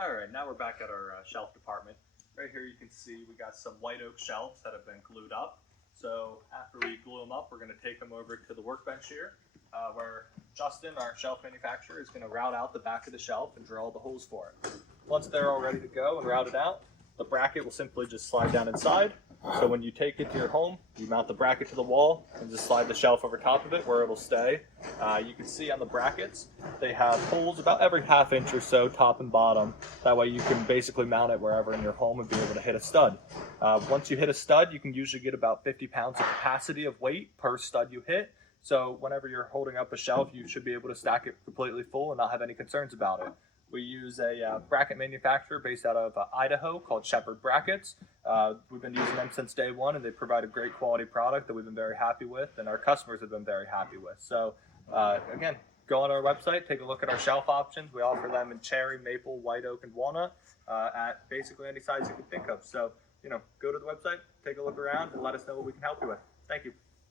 All right, now we're back at our shelf department. Right here you can see we got some white oak shelves that have been glued up. So after we glue them up, we're going to take them over to the workbench here, where Justin, our shelf manufacturer, is going to route out the back of the shelf and drill all the holes for it. Once they're all ready to go and routed out, the bracket will simply just slide down inside. So when you take it to your home, you mount the bracket to the wall and just slide the shelf over top of it where it'll stay. You can see on the brackets, they have holes about every ½ inch or so, top and bottom. That way you can basically mount it wherever in your home and be able to hit a stud. Once you hit a stud, you can usually get about 50 pounds of capacity of weight per stud you hit. So whenever you're holding up a shelf, you should be able to stack it completely full and not have any concerns about it. We use a bracket manufacturer based out of Idaho called Shepherd Brackets. We've been using them since day one, and they provide a great quality product that we've been very happy with, and our customers have been very happy with. So again, go on our website, take a look at our shelf options. We offer them in cherry, maple, white oak, and walnut at basically any size you can think of. So, go to the website, take a look around, and let us know what we can help you with. Thank you.